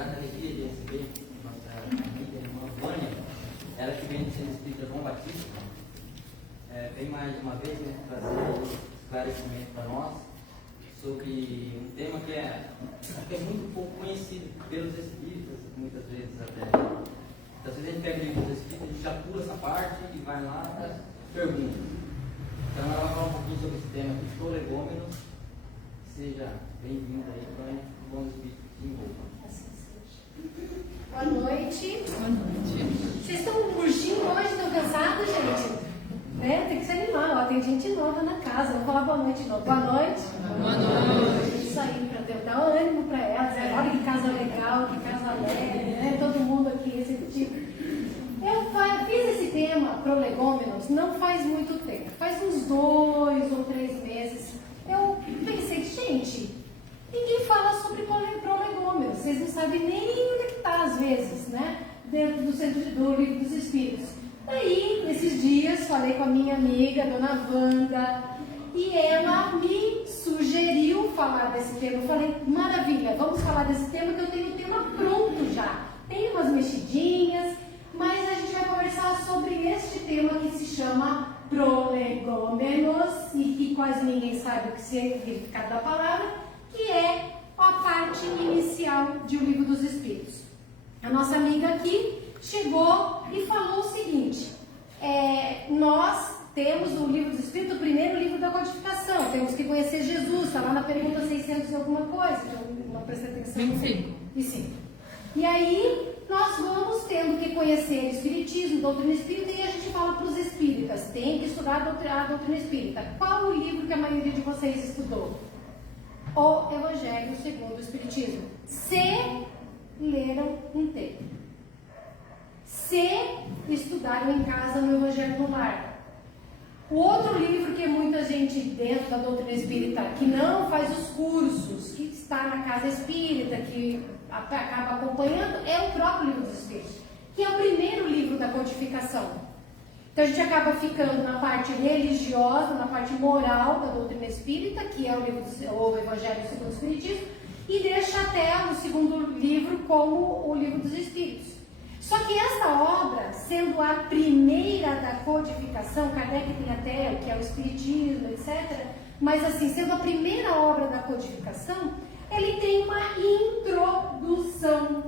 grande alegria de receber nossa amiga, irmã Vânia, ela que vem sendo espírita João Batista, vem mais uma vez, né, trazer esclarecimento para nós sobre um tema que é muito pouco conhecido pelos espíritas, muitas vezes até. Então, se a gente pega o livro dos espíritas, a gente já pula essa parte e vai lá para as perguntas. Então, ela vai falar um pouquinho sobre esse tema aqui, prolegômenos. Seja bem-vinda aí, Vânia, o bom espírito que envolva. Boa noite. Boa noite. Vocês estão urgindo hoje, estão cansados, gente? Né? Tem que se animar, ó, tem gente nova na casa. Vou falar boa noite de novo. Boa noite. Boa noite. Isso aí, para dar ânimo para elas. Olha que casa legal, que casa alegre, né? Todo mundo aqui receptivo. Eu fiz esse tema, prolegômenos, não faz muito tempo. Faz uns 2 ou 3 meses. Eu pensei, gente, ninguém fala sobre prolegômenos. Vocês não sabem nem onde que está, às vezes, né? Dentro do centro do Livro dos Espíritos. Daí, nesses dias, falei com a minha amiga, Dona Wanda, e ela me sugeriu falar desse tema. Eu falei, maravilha, vamos falar desse tema, que eu tenho o tema pronto já. Tem umas mexidinhas, mas a gente vai conversar sobre este tema que se chama prolegômenos, e que quase ninguém sabe o que significa da palavra, que é a parte inicial de O Livro dos Espíritos. A nossa amiga aqui chegou e falou o seguinte: nós temos o Livro dos Espíritos, o primeiro livro da codificação, temos que conhecer Jesus, está lá na pergunta 600 e alguma coisa, não prestei atenção. 25. E aí, nós vamos tendo que conhecer Espiritismo, doutrina espírita, e a gente fala para os espíritas, tem que estudar a doutrina espírita. Qual o livro que a maioria de vocês estudou? O Evangelho segundo o Espiritismo. Se leram inteiro. Se estudaram em casa no Evangelho no Lar. O outro livro que muita gente dentro da doutrina espírita, que não faz os cursos, que está na casa espírita, que acaba acompanhando, é o próprio Livro dos Espíritos, que é o primeiro livro da codificação. Então a gente acaba ficando na parte religiosa, na parte moral da doutrina espírita, que é o Evangelho segundo o Espiritismo, e deixa até o segundo livro como o Livro dos Espíritos. Só que essa obra, sendo a primeira da codificação, Kardec tem até o que é o Espiritismo, etc., mas assim, sendo a primeira obra da codificação, ele tem uma introdução.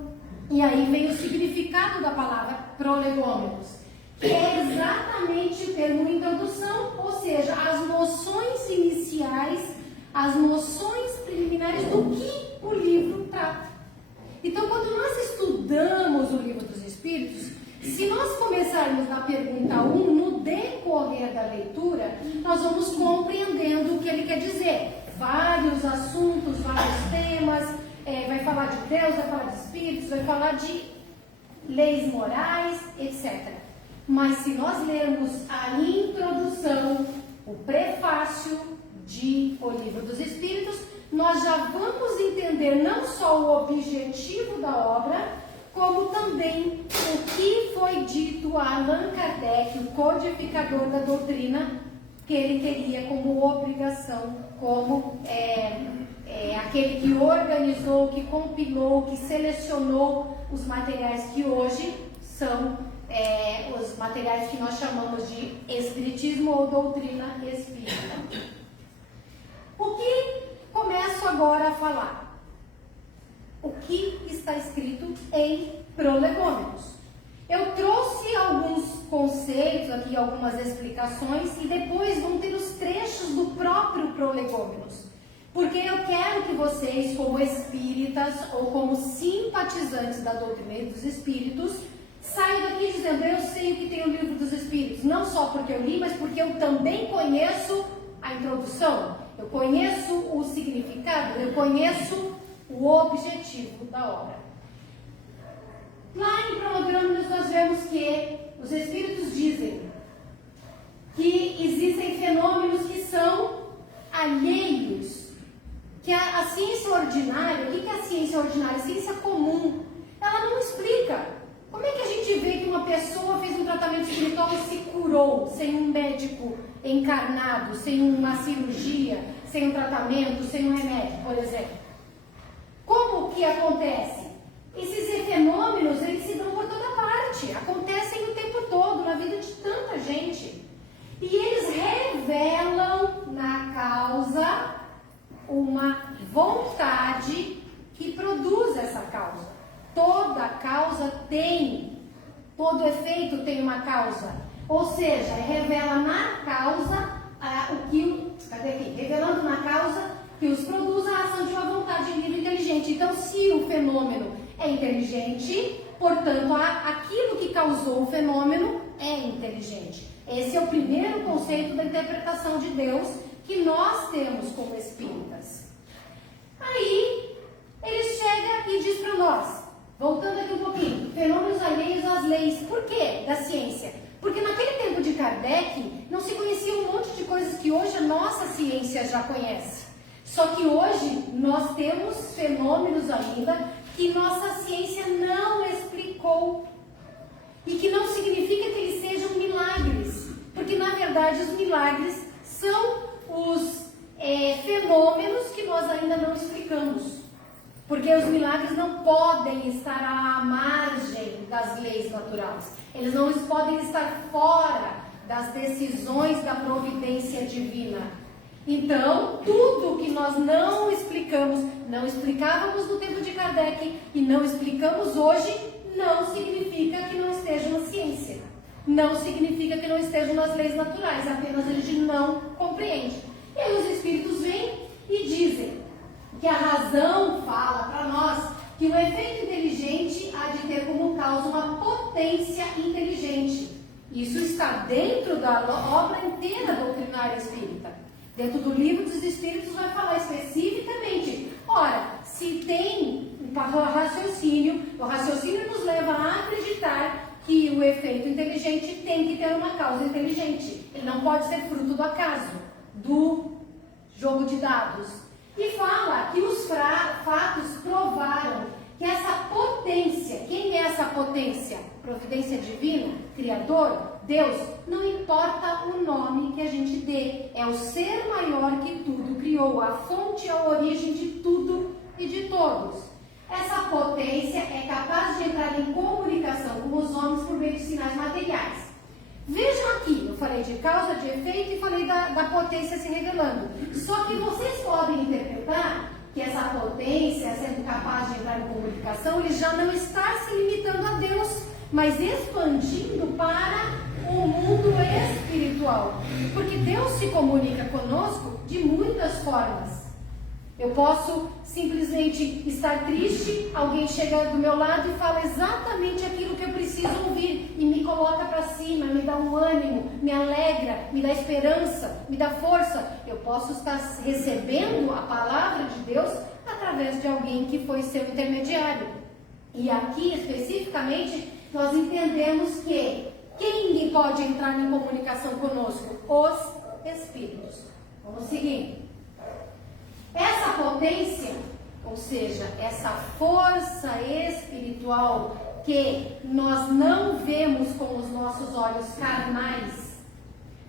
E aí vem o significado da palavra prolegômenos, que é exatamente o termo introdução, ou seja, as noções iniciais, as noções preliminares do que o livro trata. Então, quando nós estudamos o Livro dos Espíritos, se nós começarmos na pergunta 1, no decorrer da leitura, nós vamos compreendendo o que ele quer dizer. Vários assuntos, vários temas, vai falar de Deus, vai falar de espíritos, vai falar de leis morais, etc. Mas se nós lermos a introdução, o prefácio de O Livro dos Espíritos, nós já vamos entender não só o objetivo da obra, como também o que foi dito a Allan Kardec, o codificador da doutrina, que ele teria como obrigação, como aquele que organizou, que compilou, que selecionou os materiais que hoje são os materiais que nós chamamos de Espiritismo ou doutrina espírita. O que começo agora a falar? O que está escrito em prolegômenos? Eu trouxe alguns conceitos aqui, algumas explicações, e depois vão ter os trechos do próprio prolegômenos. Porque eu quero que vocês, como espíritas ou como simpatizantes da doutrina dos espíritos, saiam daqui dizendo, eu sei o que tem o Livro dos Espíritos, não só porque eu li, mas porque eu também conheço a introdução, eu conheço o significado, eu conheço o objetivo da obra. Lá em prolegômenos nós vemos que os espíritos dizem que existem fenômenos que são alheios, que a ciência ordinária, o que é a ciência ordinária? A ciência comum, ela não explica. Como é que a gente vê que uma pessoa fez um tratamento espiritual e se curou sem um médico encarnado, sem uma cirurgia, sem um tratamento, sem um remédio, por exemplo? Como que acontece? causa. Toda causa tem, todo efeito tem uma causa. Ou seja, revela na causa revelando na causa que os produz a ação de uma vontade livre e inteligente. Então, se o fenômeno é inteligente, portanto, aquilo que causou o fenômeno é inteligente. Esse é o primeiro conceito da interpretação de Deus que nós temos como espíritas. Aí, ele chega e diz para nós, voltando aqui um pouquinho, fenômenos alheios às leis. Por quê? Da ciência. Porque naquele tempo de Kardec, não se conhecia um monte de coisas que hoje a nossa ciência já conhece. Só que hoje nós temos fenômenos ainda que nossa ciência não explicou. E que não significa que eles sejam milagres. Porque na verdade os milagres são os fenômenos que nós ainda não explicamos. Porque os milagres não podem estar à margem das leis naturais. Eles não podem estar fora das decisões da providência divina. Então, tudo que nós não explicamos, não explicávamos no tempo de Kardec e não explicamos hoje, não significa que não esteja na ciência. Não significa que não estejam nas leis naturais, apenas a gente não compreende. E aí os espíritos vêm e dizem que a razão fala para nós que o efeito inteligente há de ter como causa uma potência inteligente. Isso está dentro da obra inteira doutrinária espírita. Dentro do Livro dos Espíritos vai falar especificamente. Ora, se tem o raciocínio nos leva a acreditar que o efeito inteligente tem que ter uma causa inteligente. Ele não pode ser fruto do acaso, do jogo de dados. E fala que os fatos provaram que essa potência, quem é essa potência? Providência divina? Criador? Deus? Não importa o nome que a gente dê, é o ser maior que tudo criou, a fonte, a origem de tudo e de todos. Essa potência é capaz de entrar em comunicação com os homens por meio de sinais materiais. Vejam aqui, eu falei de causa, de efeito e falei da potência se revelando. Só que vocês podem interpretar que essa potência, sendo capaz de entrar em comunicação, ele já não está se limitando a Deus, mas expandindo para o mundo espiritual. Porque Deus se comunica conosco de muitas formas. Eu posso simplesmente estar triste, alguém chega do meu lado e fala exatamente aquilo que eu preciso ouvir e me coloca para cima, me dá um ânimo, me alegra, me dá esperança, me dá força. Eu posso estar recebendo a palavra de Deus através de alguém que foi seu intermediário. E aqui especificamente nós entendemos que quem pode entrar em comunicação conosco? Os espíritos. Vamos seguir. Essa potência, ou seja, essa força espiritual que nós não vemos com os nossos olhos carnais,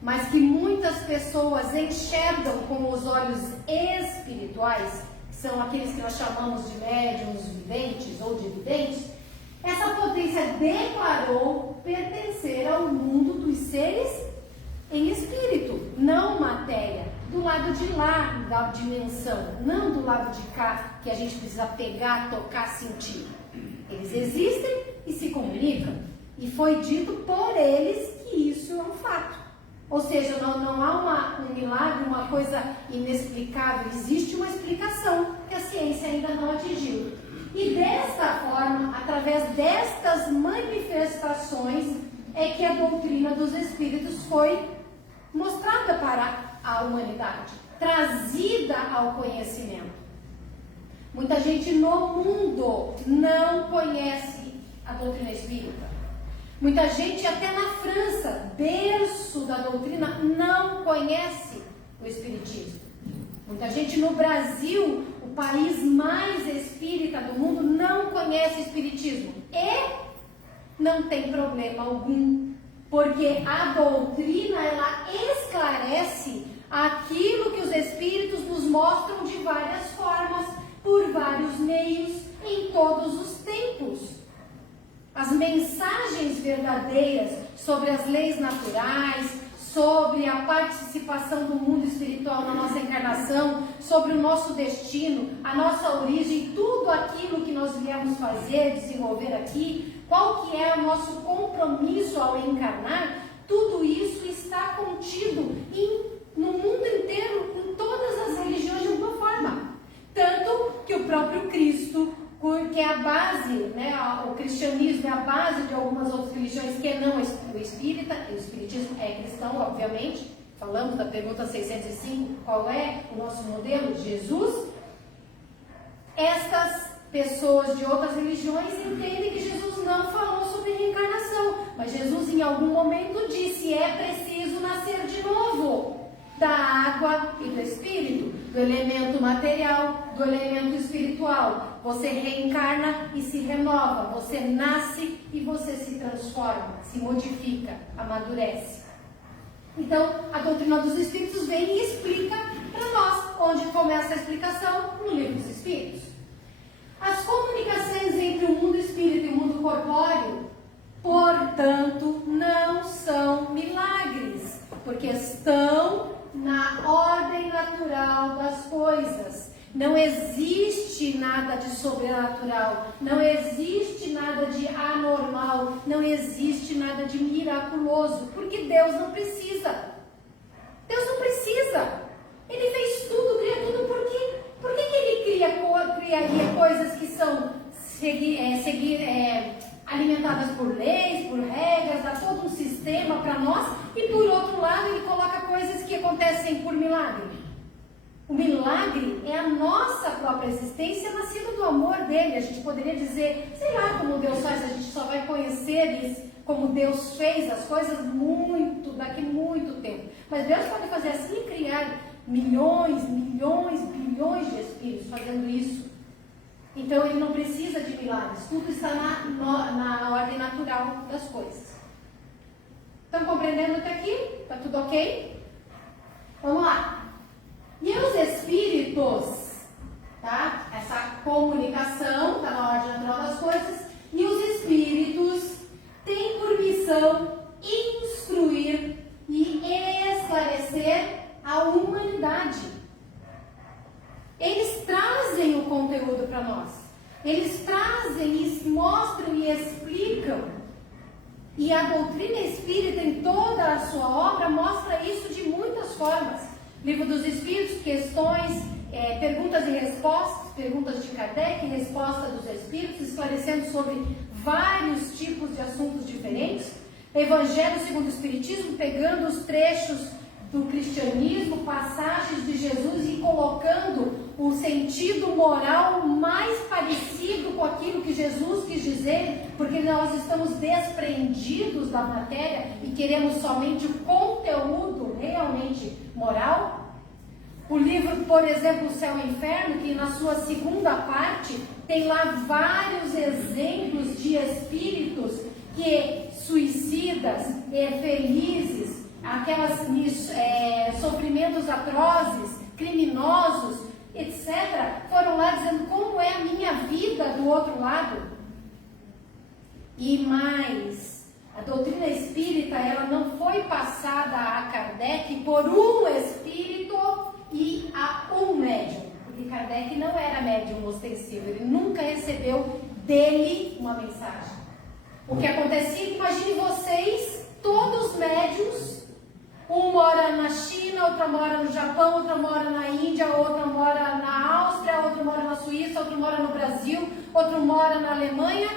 mas que muitas pessoas enxergam com os olhos espirituais, que são aqueles que nós chamamos de médiuns videntes ou de videntes, essa potência declarou pertencer ao mundo dos seres em espírito, não matéria. Do lado de lá da dimensão, não do lado de cá, que a gente precisa pegar, tocar, sentir. Eles existem e se comunicam. E foi dito por eles que isso é um fato. Ou seja, não há um milagre, uma coisa inexplicável. Existe uma explicação que a ciência ainda não atingiu. E desta forma, através destas manifestações, é que a doutrina dos espíritos foi mostrada para a humanidade, trazida ao conhecimento. Muita gente no mundo não conhece a doutrina espírita. Muita gente até na França, berço da doutrina, não conhece o espiritismo. Muita gente no Brasil, o país mais espírita do mundo, não conhece o espiritismo. E não tem problema algum, porque a doutrina, ela esclarece aquilo que os espíritos nos mostram de várias formas, por vários meios, em todos os tempos. As mensagens verdadeiras sobre as leis naturais, sobre a participação do mundo espiritual na nossa encarnação, sobre o nosso destino, a nossa origem, tudo aquilo que nós viemos fazer, desenvolver aqui, qual que é o nosso compromisso ao encarnar, tudo isso está contido no mundo inteiro, em todas as religiões de alguma forma. Tanto que o próprio Cristo, que é a base, né, o cristianismo é a base de algumas outras religiões, que não o espírita, o espiritismo é cristão, obviamente. Falamos da pergunta 605, qual é o nosso modelo? Jesus. Estas pessoas de outras religiões entendem que Jesus não falou sobre reencarnação, mas Jesus em algum momento disse: é preciso nascer de novo da água e do espírito, do elemento material, do elemento espiritual. Você reencarna e se renova, você nasce e você se transforma, se modifica, amadurece. Então, a doutrina dos Espíritos vem e explica para nós. Onde começa a explicação? No Livro dos Espíritos. As comunicações entre o mundo espírita e o mundo corpóreo, portanto, não são milagres, porque estão na ordem natural das coisas. Não existe nada de sobrenatural, não existe nada de anormal, não existe nada de miraculoso, porque Deus não precisa. Deus não precisa. Ele fez tudo, cria tudo. Por que ele criaria coisas que são alimentadas por leis, por regras, dá todo um sistema para nós, e por outro lado ele coloca coisas que acontecem por milagre? O milagre é a nossa própria existência nascida do amor dele. A gente poderia dizer, sei lá como Deus faz, a gente só vai conhecer isso, como Deus fez as coisas daqui muito tempo. Mas Deus pode fazer assim e criar milhões, bilhões de espíritos fazendo isso. Então ele não precisa de milagres, tudo está na ordem natural das coisas. Estão compreendendo até aqui? Está tudo ok? Vamos lá. E os espíritos, tá? Essa comunicação está na ordem natural das coisas. E os espíritos têm por missão instruir e esclarecer a humanidade. Eles trazem o conteúdo para nós. Eles trazem e mostram e explicam. E a doutrina espírita, em toda a sua obra, mostra isso de muitas formas. Livro dos Espíritos, questões, perguntas e respostas, perguntas de Kardec, resposta dos Espíritos, esclarecendo sobre vários tipos de assuntos diferentes. Evangelho segundo o Espiritismo, pegando os trechos do cristianismo, passagens de Jesus e colocando o sentido moral mais parecido com aquilo que Jesus quis dizer, porque nós estamos desprendidos da matéria e queremos somente o conteúdo realmente moral. O livro, por exemplo, O Céu e o Inferno, que na sua segunda parte tem lá vários exemplos de espíritos que suicidas, felizes, aquelas sofrimentos atrozes, criminosos, etc., foram lá dizendo como é a minha vida do outro lado. E mais, a doutrina espírita, ela não foi passada a Kardec por um espírito e a um médium, porque Kardec não era médium ostensivo, ele nunca recebeu dele uma mensagem. O que acontecia, imagine vocês, todos médiums, um mora na China, outra mora no Japão, outra mora na Índia, outra mora na Áustria, outro mora na Suíça, outro mora no Brasil, outro mora na Alemanha,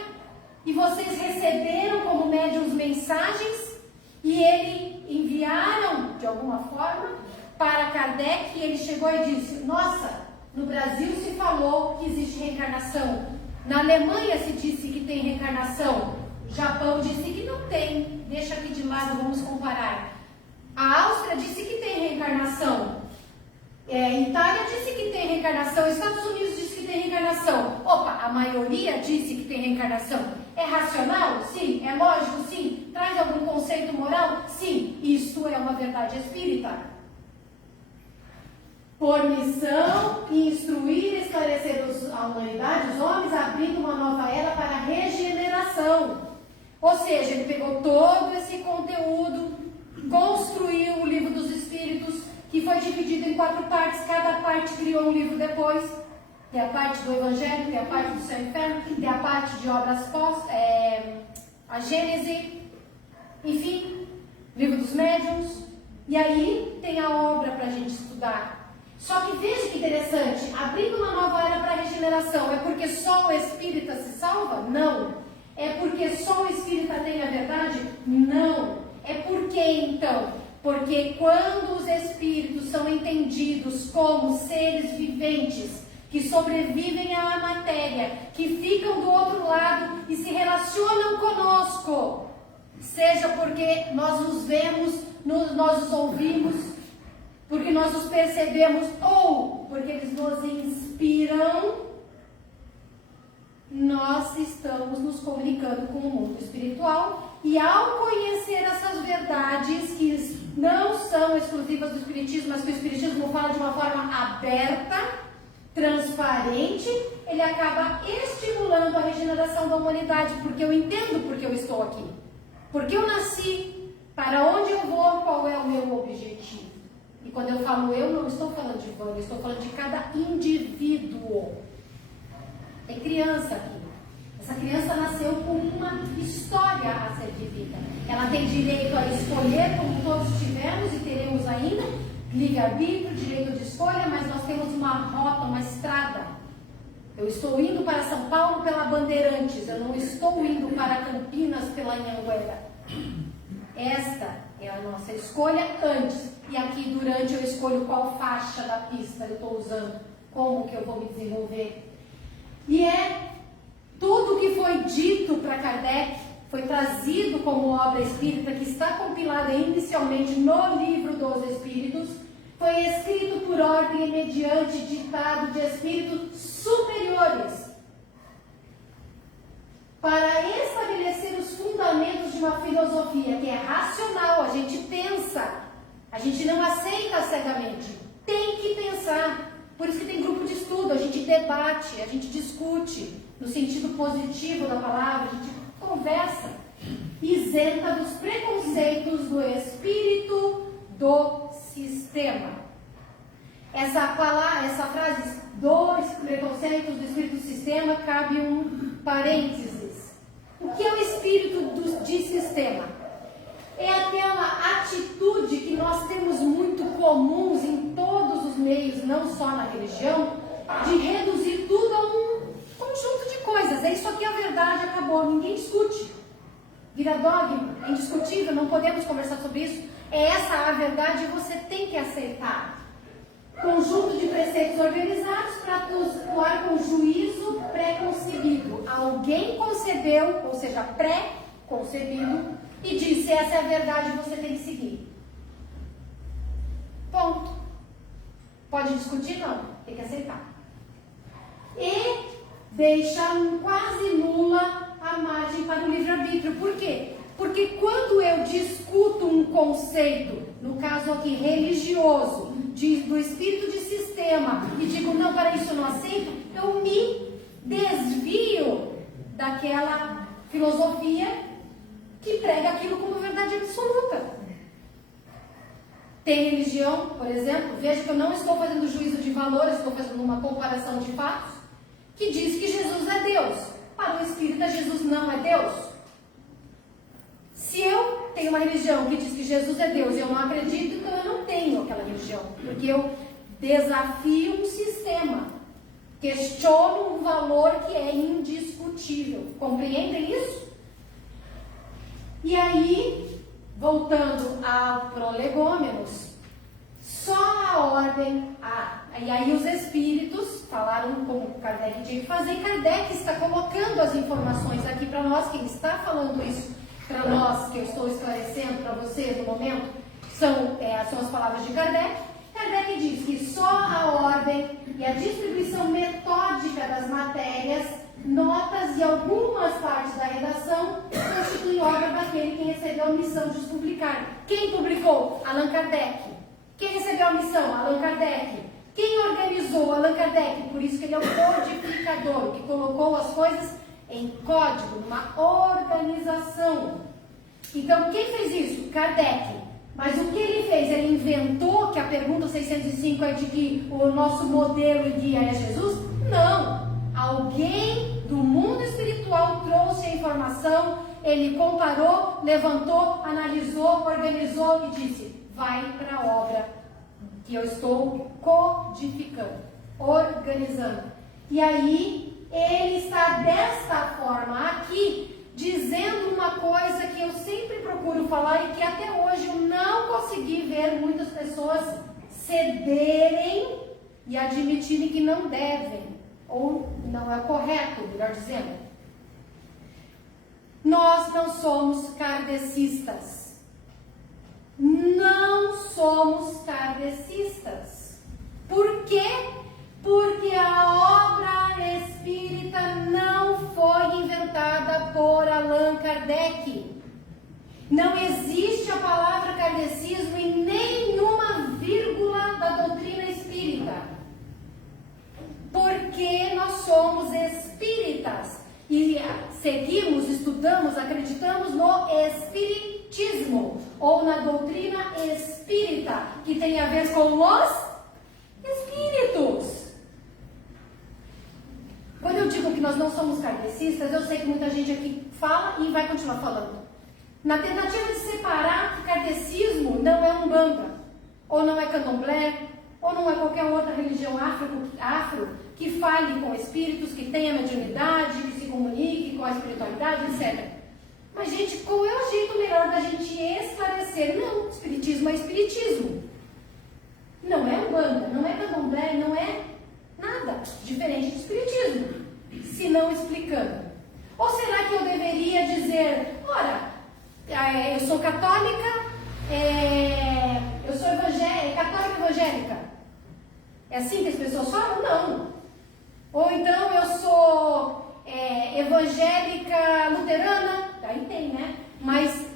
e vocês receberam como médiums mensagens, e ele enviaram, de alguma forma, para Kardec, e ele chegou e disse: nossa, no Brasil se falou que existe reencarnação, na Alemanha se disse que tem reencarnação, o Japão disse que não tem, deixa aqui de lado, vamos comparar. A Áustria disse que tem reencarnação, Itália disse que tem reencarnação, Estados Unidos disse que tem reencarnação. Opa, a maioria disse que tem reencarnação. É racional? Sim. É lógico? Sim. Traz algum conceito moral? Sim. Isto é uma verdade espírita. Por missão, instruir e esclarecer a humanidade, os homens, abrindo uma nova era para a regeneração. Ou seja, ele pegou todo esse conteúdo, construiu o Livro dos Espíritos, que foi dividido em 4 partes, cada parte criou um livro depois. Tem a parte do Evangelho, tem a parte do Céu e Inferno, tem a parte de obras a Gênese, enfim, Livro dos Médiuns, e aí tem a obra para a gente estudar. Só que veja que interessante, abrindo uma nova era para a regeneração, é porque só o espírita se salva? Não. É porque só o espírita tem a verdade? Não. É porque então? Porque quando os espíritos são entendidos como seres viventes, que sobrevivem à matéria, que ficam do outro lado e se relacionam conosco, seja porque nós os vemos, nós os ouvimos, porque nós os percebemos, ou porque eles nos inspiram, nós estamos nos comunicando com o mundo espiritual, e ao conhecer essas verdades que não são exclusivas do Espiritismo, mas que o Espiritismo fala de uma forma aberta, transparente, ele acaba estimulando a regeneração da humanidade, porque eu entendo porque eu estou aqui, porque eu nasci, para onde eu vou, qual é o meu objetivo. E quando eu falo eu, não estou falando de Vânia, eu estou falando de cada indivíduo. Tem criança aqui. Essa criança nasceu com uma história a ser vivida. Ela tem direito a escolher, como todos tivemos e teremos ainda, livre-arbítrio, direito de escolha, mas nós temos uma rota, uma estrada. Eu estou indo para São Paulo pela Bandeirantes, eu não estou indo para Campinas pela Anhanguera. Esta é a nossa escolha antes. E aqui durante eu escolho qual faixa da pista eu estou usando, como que eu vou me desenvolver. E é tudo que foi dito para Kardec, foi trazido como obra espírita, que está compilada inicialmente no Livro dos Espíritos, foi escrito por ordem e mediante ditado de espíritos superiores, para estabelecer os fundamentos de uma filosofia que é racional. A gente pensa, a gente não aceita cegamente, tem que pensar. Por isso que tem grupo de estudo, a gente debate, a gente discute, no sentido positivo da palavra, a gente conversa, isenta dos preconceitos do espírito do sistema. Essa frase, dos preconceitos do espírito do sistema, cabe um parênteses. O que é o espírito de sistema? É aquela atitude que nós temos muito comuns em todos os meios, não só na religião, de reduzir tudo a um conjunto de coisas. É isso aqui, a verdade, acabou, ninguém discute. Vira dogma, é indiscutível, não podemos conversar sobre isso. É essa a verdade e você tem que aceitar. Conjunto de preceitos organizados para atuar com juízo pré-concebido. Alguém concebeu, ou seja, pré-concebido, e disse: essa é a verdade, você tem que seguir. Ponto. Pode discutir? Não. Tem que aceitar. E deixa quase nula a margem para o livre-arbítrio. Por quê? Porque quando eu discuto um conceito, no caso aqui religioso, do espírito de sistema, e digo, não, para isso eu não aceito, eu me desvio daquela filosofia que prega aquilo como verdade absoluta. Tem religião, por exemplo, veja que eu não estou fazendo juízo de valores, estou fazendo uma comparação de fatos, que diz que Jesus é Deus. Para o espírita, Jesus não é Deus. Se eu tenho uma religião que diz que Jesus é Deus e eu não acredito, então eu não tenho aquela religião, porque eu desafio um sistema, questiono um valor que é indiscutível. Compreendem isso? E aí, voltando ao Prolegômenos, só a ordem, e aí os espíritos falaram como Kardec tinha que fazer, e Kardec está colocando as informações aqui para nós. Quem está falando isso para nós, que eu estou esclarecendo para vocês no momento, são as palavras de Kardec. Kardec diz que só a ordem e a distribuição metódica das matérias, notas e algumas partes da redação constituem obra daquele que recebeu a missão de publicar. Quem publicou? Allan Kardec. Quem recebeu a missão? Allan Kardec. Quem organizou? Allan Kardec. Por isso que ele é o codificador, que colocou as coisas em código, numa organização. Então, quem fez isso? Kardec. Mas o que ele fez? Ele inventou que a pergunta 605 é de que o nosso modelo e guia é Jesus? Não. Alguém do mundo informação, ele comparou, levantou, analisou, organizou e disse: vai para a obra que eu estou codificando, organizando. E aí, ele está desta forma aqui, dizendo uma coisa que eu sempre procuro falar e que até hoje eu não consegui ver muitas pessoas cederem e admitirem que não devem, ou não é correto, melhor dizendo. Nós não somos kardecistas. Não somos kardecistas. Por quê? Porque a obra espírita não foi inventada por Allan Kardec. Não existe a palavra kardecismo em nenhuma vírgula da doutrina espírita. Porque nós somos espíritas e seguimos, estudamos, acreditamos no espiritismo ou na doutrina espírita, que tem a ver com os espíritos. Quando eu digo que nós não somos kardecistas, eu sei que muita gente aqui fala e vai continuar falando. Na tentativa de separar que kardecismo não é umbanda, ou não é candomblé, ou não é qualquer outra religião afro que fale com espíritos, que tenha mediunidade, que se comunique com a espiritualidade, etc. Mas, gente, qual é o jeito melhor da gente esclarecer? Não, espiritismo é espiritismo. Não é umbanda, não é candomblé, não é nada diferente de espiritismo, se não explicando. Ou será que eu deveria dizer, ora, eu sou católica, eu sou católica evangélica? É assim que as pessoas falam? Não. Ou então eu sou evangélica luterana? Aí tem, né? Mas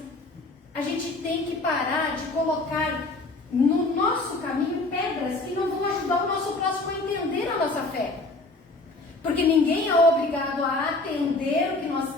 a gente tem que parar de colocar no nosso caminho pedras que não vão ajudar o nosso próximo a entender a nossa fé. Porque ninguém é obrigado a atender o que nós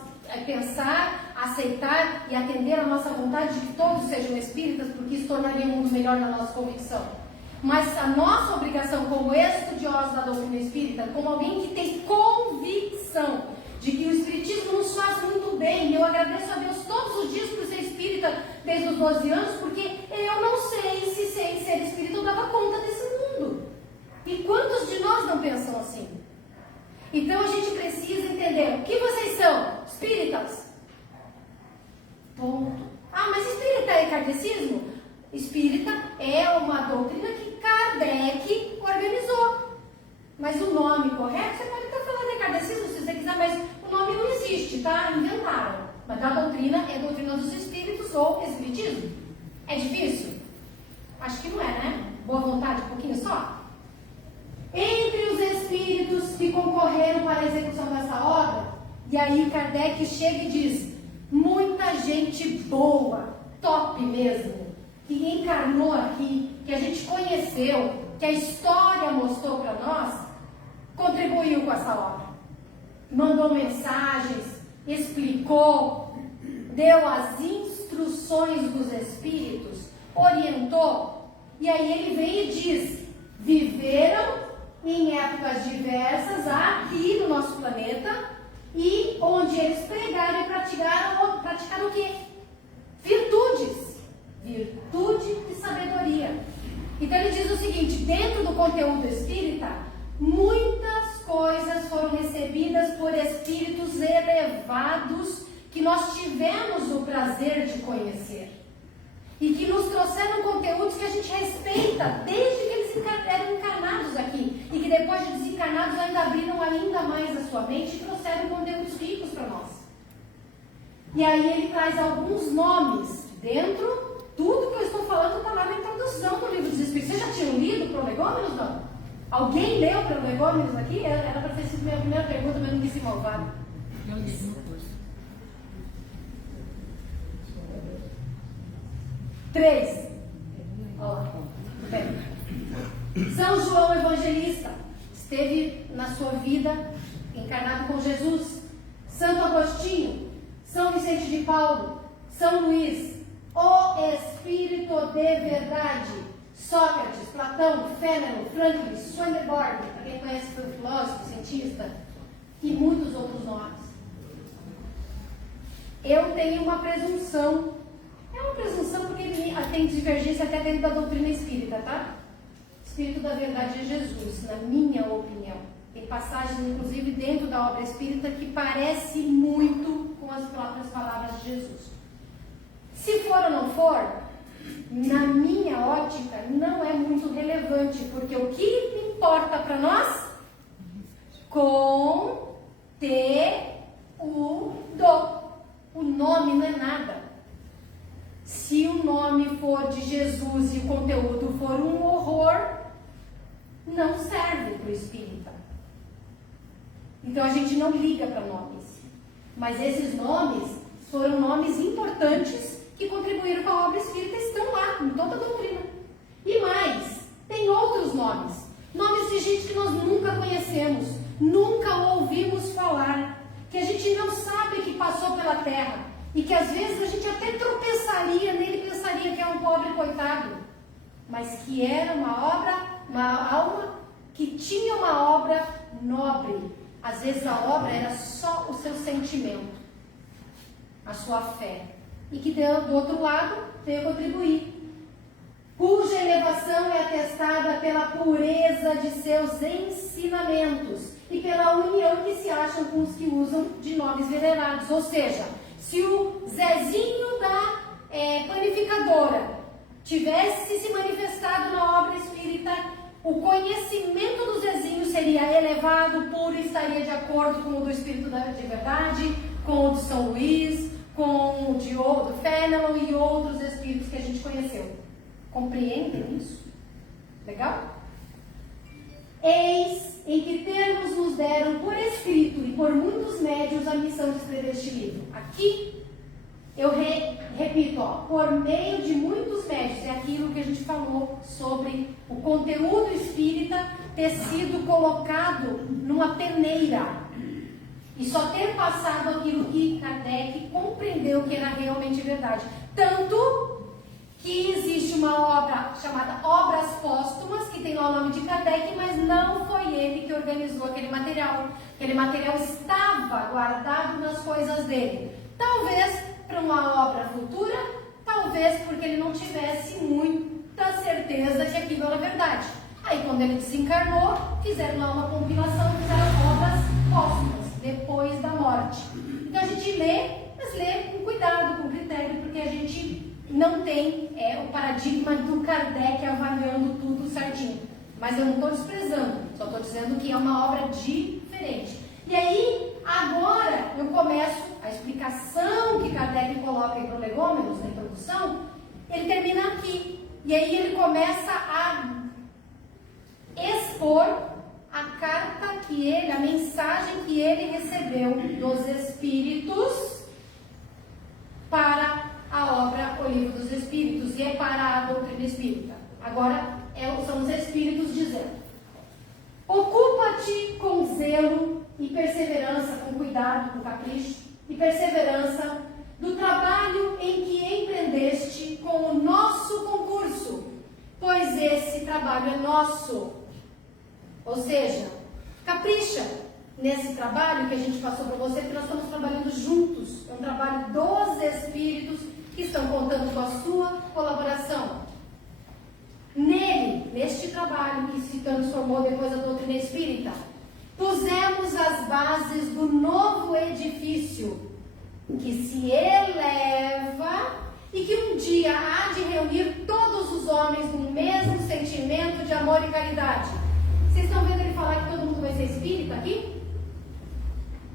pensar, aceitar e atender a nossa vontade de que todos sejam espíritas, porque isso tornaria o mundo melhor na nossa convicção. Mas a nossa obrigação como estudiosos da doutrina espírita, como alguém que tem convicção de que o espiritismo nos faz muito bem, e eu agradeço a Deus todos os dias por ser espírita desde os 12 anos, porque eu não sei se sem ser espírita eu dava conta desse mundo. E quantos de nós não pensam assim? Então a gente precisa entender, o que vocês são? Espíritas. Ponto. Ah, mas espírita é kardecismo? Espírita é uma doutrina que Kardec organizou. Mas o nome correto, você pode estar falando de kardecismo se você quiser, mas o nome não existe, tá? Inventaram. Mas a doutrina é a doutrina dos espíritos ou espiritismo. É difícil? Acho que não é, né? Boa vontade, um pouquinho só. Entre os espíritos que concorreram para a execução dessa obra, e aí Kardec chega e diz, muita gente boa, top mesmo, que encarnou aqui, que a gente conheceu, que a história mostrou para nós, contribuiu com essa obra. Mandou mensagens, explicou, deu as instruções dos espíritos, orientou, e aí ele vem e diz, viveram em épocas diversas aqui no nosso planeta, e onde eles pregaram e praticaram o quê? Virtudes. Virtude e sabedoria. Então ele diz o seguinte, dentro do conteúdo espírita, muitas coisas foram recebidas por espíritos elevados que nós tivemos o prazer de conhecer. E que nos trouxeram conteúdos que a gente respeita desde que eles eram encarnados aqui. E que depois de desencarnados ainda abriram ainda mais a sua mente e trouxeram conteúdos ricos para nós. E aí ele traz alguns nomes dentro. Tudo que eu estou falando está lá na introdução do livro dos Espíritos. Vocês já tinham lido Prolegômenos, não? Alguém leu Prolegômenos aqui? Era para ter sido minha primeira pergunta, mas não quis se malvar. Eu li no curso. 3. Olha lá. Bem. São João Evangelista esteve na sua vida encarnado com Jesus. Santo Agostinho, São Vicente de Paulo, São Luís, o Espírito de Verdade, Sócrates, Platão, Fênelon, Franklin, Swedenborg, para quem conhece foi filósofo, cientista, e muitos outros nomes. eu tenho uma presunção. É uma presunção porque tem divergência até dentro da doutrina espírita, tá? O Espírito da Verdade é Jesus, na minha opinião. Tem passagens, inclusive, dentro da obra espírita que parece muito com as próprias palavras de Jesus. Se for ou não for, na minha ótica, não é muito relevante, porque o que importa para nós? Conteúdo. O nome não é nada. Se o nome for de Jesus e o conteúdo for um horror, não serve para o espírita. Então a gente não liga para nomes. Mas esses nomes foram nomes importantes que contribuíram com a obra espírita e estão lá, em toda a doutrina. E mais, tem outros nomes. Nomes de gente que nós nunca conhecemos, nunca ouvimos falar, que a gente não sabe que passou pela terra. E que às vezes a gente até tropeçaria nele e pensaria que é um pobre coitado. Mas que era uma alma que tinha uma obra nobre. Às vezes a obra era só o seu sentimento, a sua fé. E que do outro lado veio contribuir. Cuja elevação é atestada pela pureza de seus ensinamentos e pela união que se acham com os que usam de nomes venerados. Ou seja, se o Zezinho da panificadora tivesse se manifestado na obra espírita, o conhecimento do Zezinho seria elevado, puro, e estaria de acordo com o do Espírito de Verdade, com o do São Luís, com o do Fenelon e outros espíritos que a gente conheceu. Compreendem isso? Legal? Eis em que termos nos deram por escrito e por muitos médios a missão de escrever este livro. Aqui, eu repito, por meio de muitos médios, é aquilo que a gente falou sobre o conteúdo espírita ter sido colocado numa peneira e só ter passado aquilo que Kardec compreendeu que era realmente verdade. Tanto que existe uma obra chamada Obras Póstumas, que tem lá o nome de Kardec, mas não foi ele que organizou aquele material. Aquele material estava guardado nas coisas dele. Talvez para uma obra futura, talvez porque ele não tivesse muita certeza que aquilo era verdade. Aí quando ele desencarnou, fizeram lá uma compilação, fizeram obras póstumas, depois da morte. Então a gente lê, mas lê com cuidado, com critério, porque a gente não tem o paradigma do Kardec avaliando tudo certinho. Mas eu não estou desprezando, só estou dizendo que é uma obra diferente. E aí, agora, eu começo a explicação que Kardec coloca em Prolegômenos, na introdução, ele termina aqui. E aí ele começa a expor a carta a mensagem que ele recebeu dos Espíritos para a obra O Livro dos Espíritos e para a doutrina espírita. Agora são os Espíritos dizendo: ocupa-te com zelo e perseverança, com cuidado, com capricho e perseverança, do trabalho em que empreendeste com o nosso concurso, pois esse trabalho é nosso. Ou seja, capricha nesse trabalho que a gente passou para você, porque nós estamos trabalhando juntos. É um trabalho dos Espíritos que estão contando com a sua colaboração. Nele, neste trabalho que se transformou depois da doutrina espírita, pusemos as bases do novo edifício que se eleva e que um dia há de reunir todos os homens no mesmo sentimento de amor e caridade. Vocês estão vendo ele falar que todo mundo vai ser espírita aqui?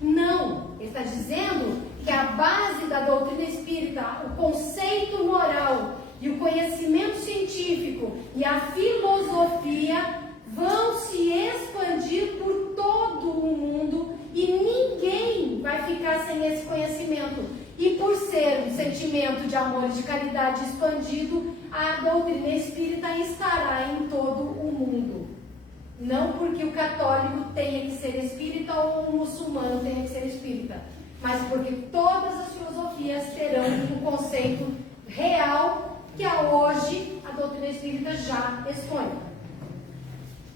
Não, ele está dizendo que a base da doutrina espírita, o conceito moral e o conhecimento científico e a filosofia vão se expandir por todo o mundo e ninguém vai ficar sem esse conhecimento. E por ser um sentimento de amor e de caridade expandido, a doutrina espírita estará em todo o mundo. Não porque o católico tenha que ser espírita ou o muçulmano tenha que ser espírita, mas porque todas as filosofias terão um conceito real que hoje a doutrina espírita já expõe.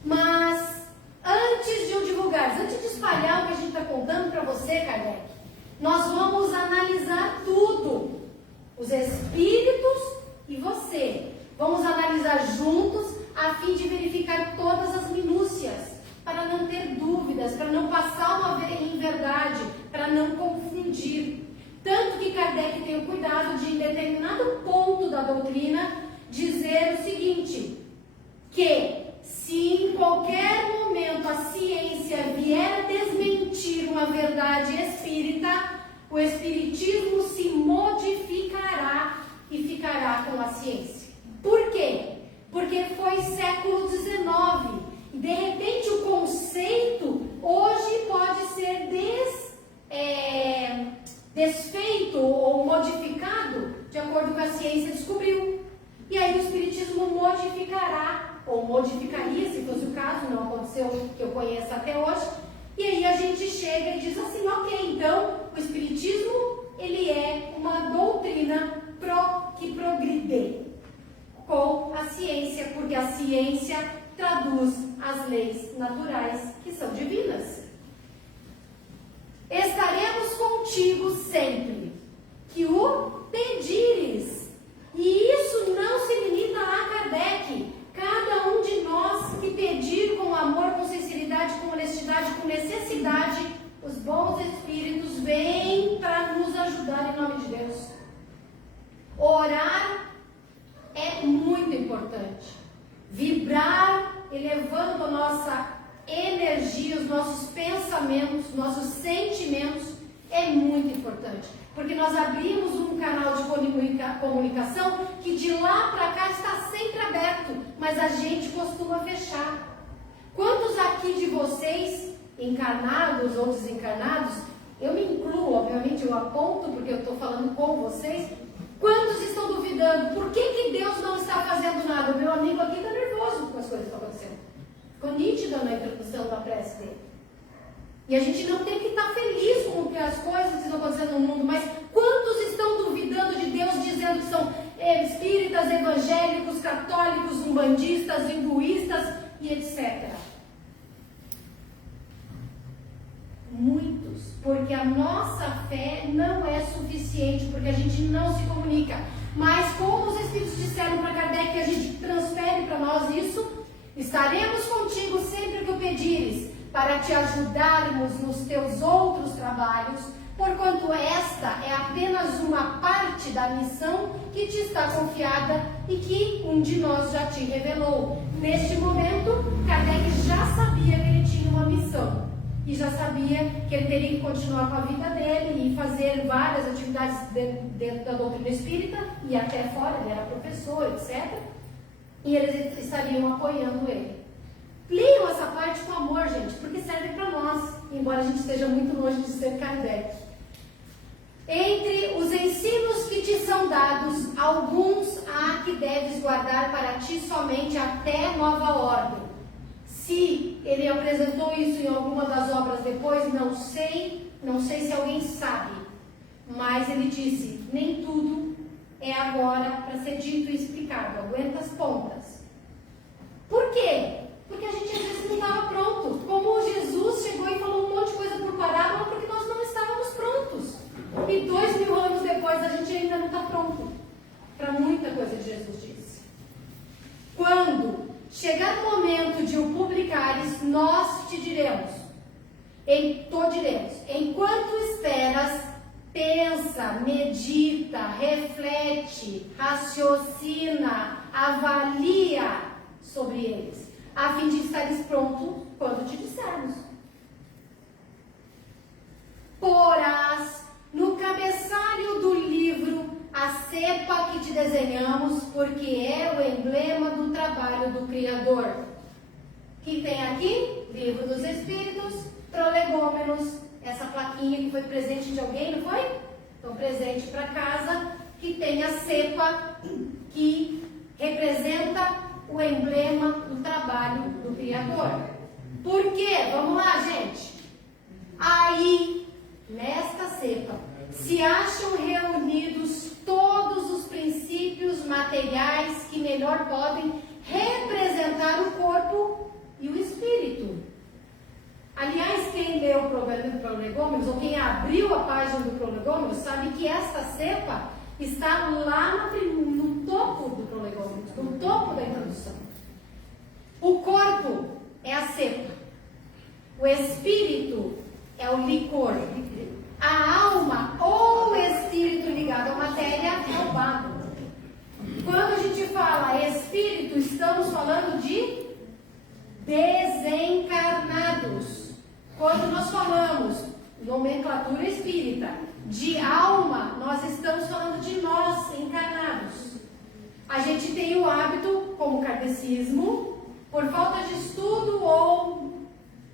Mas antes de eu divulgar, antes de espalhar o que a gente está contando para você, Kardec, Nós vamos analisar tudo. Os espíritos e você. Vamos analisar juntos a fim de verificar todas as minúcias, para não ter dúvidas, para não passar uma inverdade, para não confundir. Tanto que Kardec tem o cuidado de, em determinado ponto da doutrina, dizer o seguinte, que se em qualquer momento a ciência vier a desmentir uma verdade espírita, o espiritismo se modificará e ficará com a ciência. Por quê? Porque foi século XIX. E de repente o conceito hoje pode ser desfeito ou modificado de acordo com a ciência descobriu. E aí o espiritismo modificará, ou modificaria se fosse o caso, não aconteceu que eu conheça até hoje. E aí a gente chega e diz assim, ok, então o espiritismo ele é uma doutrina que progride com a ciência, porque a ciência traduz as leis naturais que são divinas. Estaremos contigo sempre que o pedires. E isso não se limita a Kardec. Cada um de nós que pedir com amor, com sinceridade, com honestidade, com necessidade, os bons espíritos vêm para nos ajudar em nome de Deus. Orar é muito importante. Vibrar, elevando a nossa energia, os nossos pensamentos, nossos sentimentos, é muito importante. Porque nós abrimos um canal de comunicação que de lá para cá está sempre aberto, mas a gente costuma fechar. Quantos aqui de vocês, encarnados ou desencarnados, eu me incluo, obviamente eu aponto porque eu estou falando com vocês, quantos estão duvidando? Por que Deus não está fazendo nada? O meu amigo aqui está nervoso com as coisas que estão acontecendo. Ficou nítido na introdução da prece dele. E a gente não tem que estar feliz com as coisas que estão acontecendo no mundo, mas quantos estão duvidando de Deus, dizendo que são espíritas, evangélicos, católicos, umbandistas, hinduístas e etc. Muitos, porque a nossa fé não é suficiente, porque a gente não se comunica. Mas como os espíritos disseram para Kardec que a gente transfere para nós isso, estaremos contigo sempre que o pedires, para te ajudarmos nos teus outros trabalhos, porquanto esta é apenas uma parte da missão que te está confiada e que um de nós já te revelou. Neste momento, Kardec já sabia que ele tinha uma missão e já sabia que ele teria que continuar com a vida dele e fazer várias atividades dentro da doutrina espírita e até fora, ele era professor, etc. E eles estariam apoiando ele. Leiam essa parte com amor, gente, porque serve para nós, embora a gente esteja muito longe de ser Kardec. Entre os ensinos que te são dados, alguns há que deves guardar para ti somente até nova ordem. Se ele apresentou isso em alguma das obras depois, não sei se alguém sabe, mas ele disse, nem tudo é agora para ser dito e explicado, aguenta as pontas. Por quê? Porque a gente às vezes não estava pronto. Como Jesus chegou e falou um monte de coisa por parábola, porque nós não estávamos prontos. E 2000 anos depois a gente ainda não está pronto para muita coisa que Jesus disse. Quando chegar o momento de o publicares, nós te diremos, enquanto esperas, pensa, medita, reflete, raciocina, avalia sobre eles, a fim de estares pronto quando te dissermos. Porás no cabeçalho do livro a cepa que te desenhamos, porque é o emblema do trabalho do Criador. Que tem aqui, Livro dos Espíritos, Prolegômenos, essa plaquinha que foi presente de alguém, não foi? Então, presente para casa, que tem a cepa que representa o emblema do trabalho do Criador. Por quê? Vamos lá, gente. Aí, nesta cepa, se acham reunidos todos os princípios materiais que melhor podem representar o corpo e o espírito. Aliás, quem leu o Prolegômenos, ou quem abriu a página do Prolegômenos, sabe que esta cepa está lá no topo do Prolegômenos, no topo da introdução. O corpo é a cepa, o espírito é o licor, a alma ou o espírito ligado à matéria é o bago. Quando a gente fala espírito, estamos falando de desencarnados. Quando nós falamos, nomenclatura espírita, de alma, nós estamos falando de nós, encarnados. A gente tem o hábito, como o kardecismo, por falta de estudo ou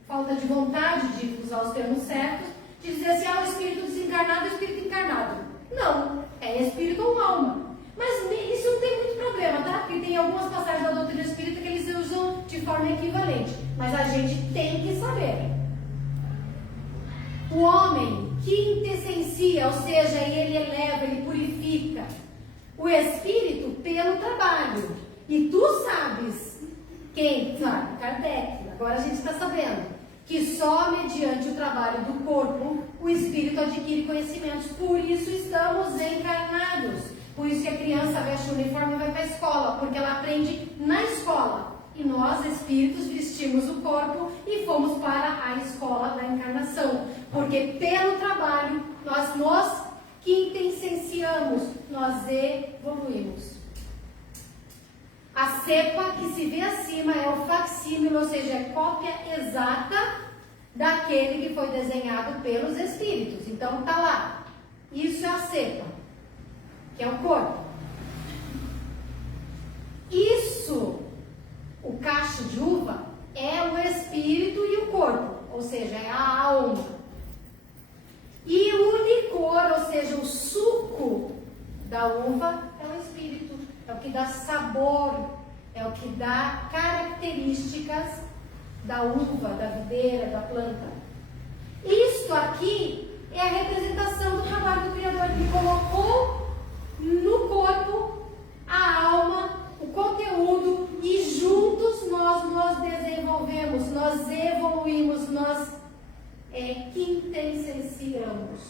falta de vontade de usar os termos certos, de dizer assim, o espírito desencarnado e o espírito encarnado. Não, é espírito ou alma. Mas isso não tem muito problema, tá? Porque tem algumas passagens da doutrina espírita que eles usam de forma equivalente. Mas a gente tem que saber. O homem quintessencia, ou seja, ele eleva, ele purifica o espírito pelo trabalho. E tu sabes, quem sabe? Kardec. Agora a gente está sabendo que só mediante o trabalho do corpo o espírito adquire conhecimentos. Por isso estamos encarnados. Por isso que a criança veste o uniforme e vai para a escola, porque ela aprende na escola. E nós, espíritos, vestimos o corpo e fomos para a escola da encarnação. Porque pelo trabalho nós nos quintessenciamos, nós evoluímos. A cepa que se vê acima é o facsímile, ou seja, é cópia exata daquele que foi desenhado pelos espíritos. Então tá lá. Isso é a cepa, que é o corpo. Isso, o cacho de uva, é o espírito e o corpo, ou seja, é a alma. E o licor, ou seja, o suco da uva, é o espírito. É o que dá sabor, é o que dá características da uva, da videira, da planta. Isto aqui é a representação do trabalho do Criador. Ele colocou no corpo a alma, o conteúdo, e juntos nós nos desenvolvemos, nós evoluímos, nós quintessenciamos.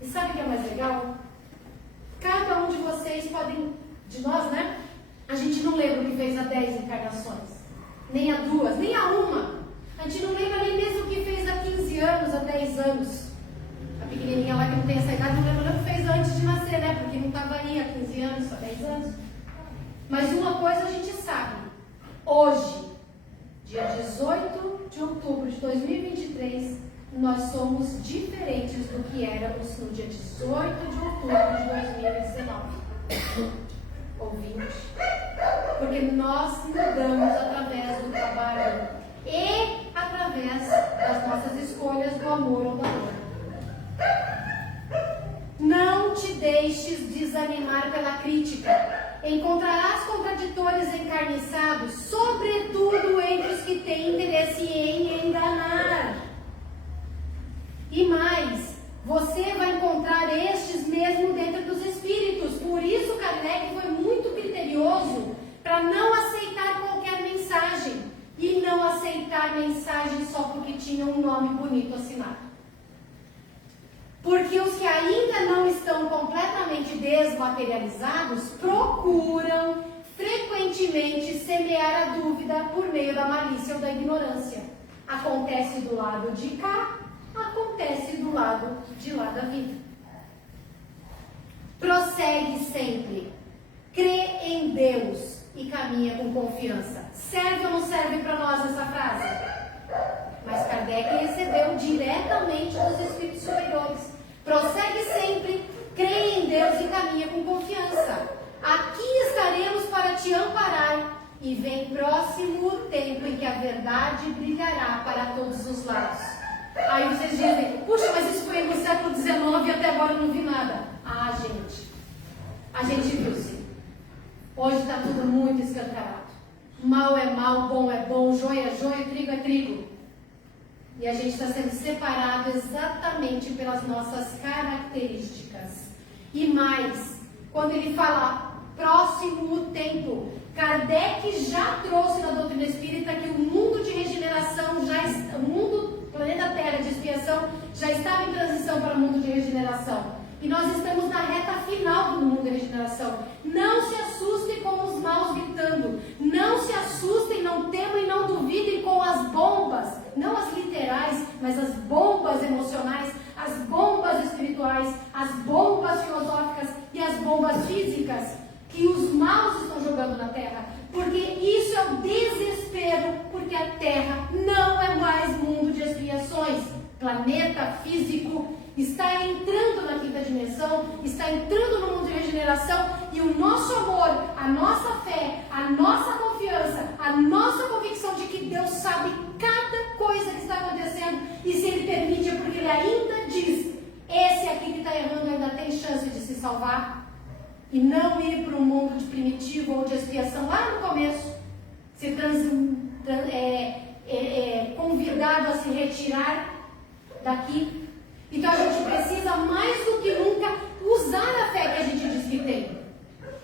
E sabe o que é mais legal? Cada um de vocês podem, de nós, né? A gente não lembra o que fez há 10 encarnações, nem há 2, nem há uma. A gente não lembra nem mesmo o que fez há 15 anos, há 10 anos. A pequenininha lá que não tem essa idade não lembra nem o que fez antes de nascer, né? Porque não estava aí há 15 anos, há 10 anos. Mas uma coisa a gente sabe. Hoje, dia 18 de outubro de 2023, nós somos diferentes do que éramos no dia 18 de outubro de 2019. Ou 20. Porque nós mudamos através do trabalho e através das nossas escolhas do amor ou da dor. Não te deixes desanimar pela crítica. Encontrarás contraditores encarniçados, sobretudo entre os que têm interesse em enganar. E mais, você vai encontrar estes mesmo dentro dos espíritos. Por isso Kardec foi muito criterioso para não aceitar qualquer mensagem. E não aceitar mensagem só porque tinha um nome bonito assinado. Porque os que ainda não estão completamente desmaterializados procuram frequentemente semear a dúvida por meio da malícia ou da ignorância. Acontece do lado de cá, acontece do lado de lá da vida. Prossegue sempre. Crê em Deus e caminha com confiança. Serve ou não serve para nós essa frase? Mas Kardec recebeu diretamente dos espíritos superiores. Prossegue sempre, crê em Deus e caminha com confiança. Aqui estaremos para te amparar, e vem próximo o tempo em que a verdade brilhará para todos os lados. Aí vocês dizem, puxa, mas isso foi no século XIX e até agora eu não vi nada. Ah, gente, a gente viu sim. Hoje está tudo muito escancarado. Mal é mal, bom é bom, joio é joio, trigo é trigo. E a gente está sendo separado exatamente pelas nossas características. E mais, quando ele fala próximo o tempo, Kardec já trouxe na doutrina espírita que o mundo de regeneração, o planeta Terra de expiação, já estava em transição para o mundo de regeneração. E nós estamos na reta final do mundo de regeneração. Não se assustem com os maus gritando. Não se assustem, não temam e não duvidem com as bombas. Não as literais, mas as bombas emocionais, as bombas espirituais, as bombas filosóficas e as bombas físicas que os maus estão jogando na Terra. Porque isso é o desespero, porque a Terra não é mais mundo de expiações. Planeta físico está entrando na quinta dimensão, está entrando no mundo de regeneração, e o nosso amor, a nossa fé, a nossa confiança, a nossa convicção de que Deus sabe cada coisa que está acontecendo, e se Ele permite é porque Ele ainda diz: esse aqui que está errando ainda tem chance de se salvar, e não ir para um mundo de primitivo ou de expiação lá no começo, ser convidado a se retirar daqui. Então a gente precisa mais do que nunca usar a fé que a gente diz que tem.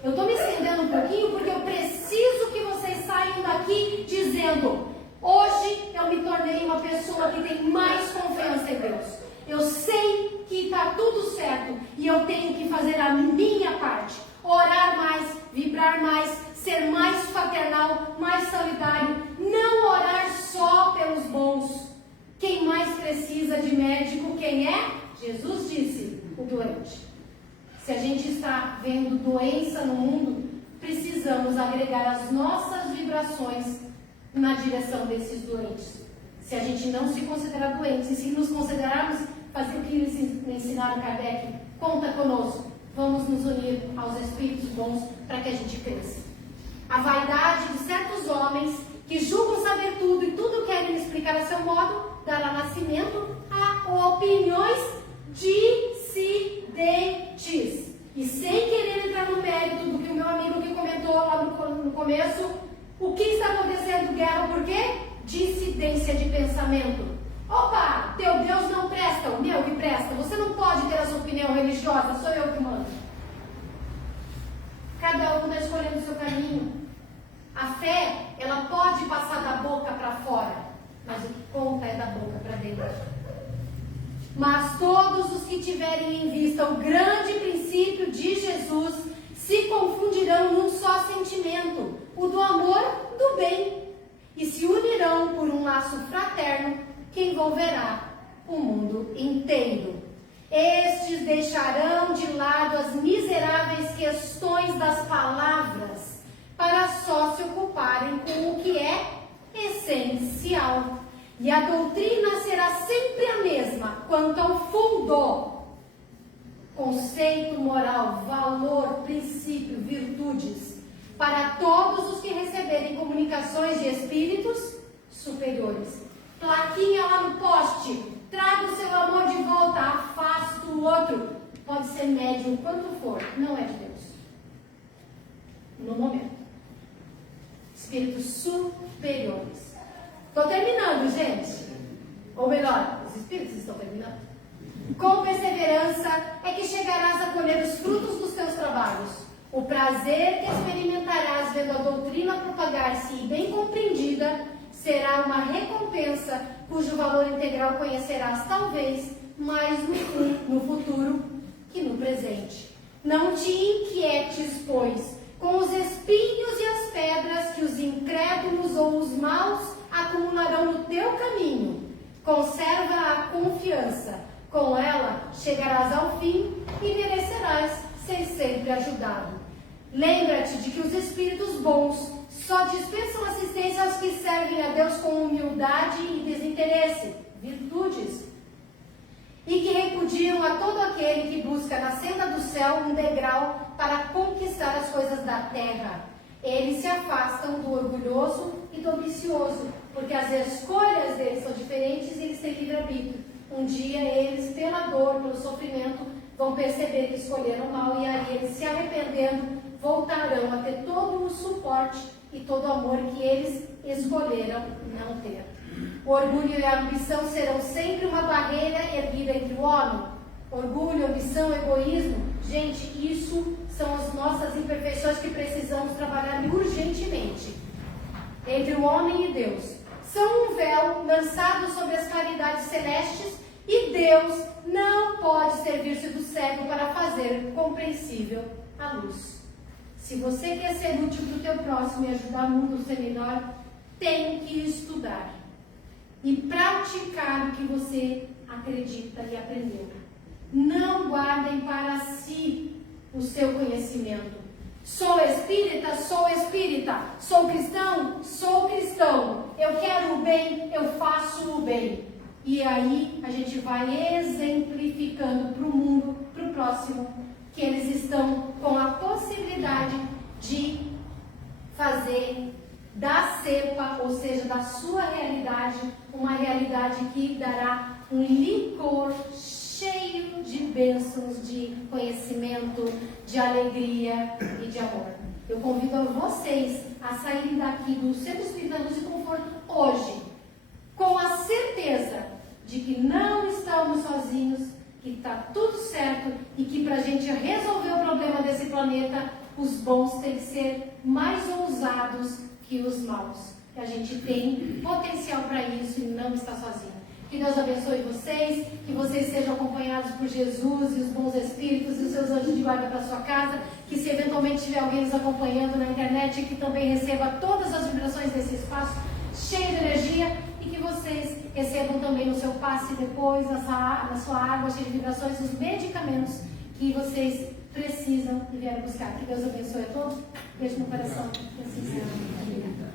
Eu estou me estendendo um pouquinho porque eu preciso que vocês saiam daqui dizendo: hoje eu me tornei uma pessoa que tem mais confiança em Deus. Eu sei que está tudo certo e eu tenho que fazer a minha parte. Orar mais, vibrar mais, ser mais fraternal, mais solidário. Não orar só pelos bons. Quem mais precisa de médico, quem é? Jesus disse: o doente. Se a gente está vendo doença no mundo, precisamos agregar as nossas vibrações na direção desses doentes. Se a gente não se considerar doentes, e se nos considerarmos, fazer o que eles ensinaram Kardec: conta conosco, vamos nos unir aos espíritos bons para que a gente cresça. A vaidade de certos homens que julgam saber tudo e tudo querem explicar a seu modo, dará nascimento a opiniões dissidentes. E sem querer entrar no mérito do que o meu amigo que comentou lá no começo, o que está acontecendo? Guerra por quê? Dissidência de pensamento. Opa, teu Deus não presta, o meu que presta. Você não pode ter a sua opinião religiosa, sou eu que mando. Cada um está escolhendo o seu caminho. A fé, ela pode passar da boca para fora, mas o que conta é da boca para dentro. Mas todos os que tiverem em vista o grande princípio de Jesus se confundirão num só sentimento, o do amor do bem, e se unirão por um laço fraterno que envolverá o mundo inteiro. Estes deixarão de lado as miseráveis questões das palavras para só se ocuparem com o que é essencial. E a doutrina será sempre a mesma quanto ao fundo: conceito, moral, valor, princípio, virtudes, para todos os que receberem comunicações de espíritos superiores. Plaquinha lá no poste: traga o seu amor de volta, afasta o outro. Pode ser médium quanto for, não é de Deus. No momento. Espíritos superiores. Estou terminando, gente. Ou melhor, os espíritos estão terminando. Com perseverança é que chegarás a colher os frutos dos teus trabalhos. O prazer que experimentarás vendo a doutrina propagar-se e bem compreendida será uma recompensa cujo valor integral conhecerás talvez mais no futuro que no presente. Não te inquietes, pois, com os espinhos e as pedras que os incrédulos ou os maus acumularão no teu caminho. Conserva a confiança, com ela chegarás ao fim e merecerás ser sempre ajudado. Lembra-te de que os espíritos bons só dispensam assistência aos que servem a Deus com humildade e desinteresse, virtudes, e que repudiam a todo aquele que busca na senda do céu um degrau para conquistar as coisas da terra. Eles se afastam do orgulhoso e do ambicioso, porque as escolhas deles são diferentes e eles têm livre-arbítrio. Um dia eles, pela dor, pelo sofrimento, vão perceber que escolheram mal, e aí eles, se arrependendo, voltarão a ter todo o suporte e todo o amor que eles escolheram não ter. O orgulho e a ambição serão sempre uma barreira erguida entre o homem. Orgulho, ambição, egoísmo Gente, isso são as nossas imperfeições que precisamos trabalhar urgentemente entre o homem e Deus. São um véu lançado sobre as claridades celestes e Deus não pode servir-se do cego para fazer compreensível a luz. Se você quer ser útil para o teu próximo e ajudar o mundo a ser melhor, tem que estudar e praticar o que você acredita e aprendeu. Não guardem para si o seu conhecimento. Sou espírita, sou espírita. Sou cristão, sou cristão. Eu quero o bem, eu faço o bem. E aí a gente vai exemplificando para o mundo, para o próximo, que eles estão com a possibilidade de fazer da cepa, ou seja, da sua realidade, uma realidade que dará um licor cheio de bênçãos, de conhecimento, de alegria e de amor. Eu convido a vocês a saírem daqui do Centro Espírita Luz e Conforto hoje, com a certeza de que não estamos sozinhos, que está tudo certo e que para a gente resolver o problema desse planeta, os bons têm que ser mais ousados que os maus. Que a gente tem potencial para isso e não está sozinho. Que Deus abençoe vocês, que vocês sejam acompanhados por Jesus e os bons espíritos e os seus anjos de guarda para sua casa, que se eventualmente tiver alguém nos acompanhando na internet, que também receba todas as vibrações desse espaço, cheio de energia, e que vocês recebam também no seu passe depois, na sua água cheia de vibrações, os medicamentos que vocês precisam e vieram buscar. Que Deus abençoe a todos. Beijo no coração. Que assim seja.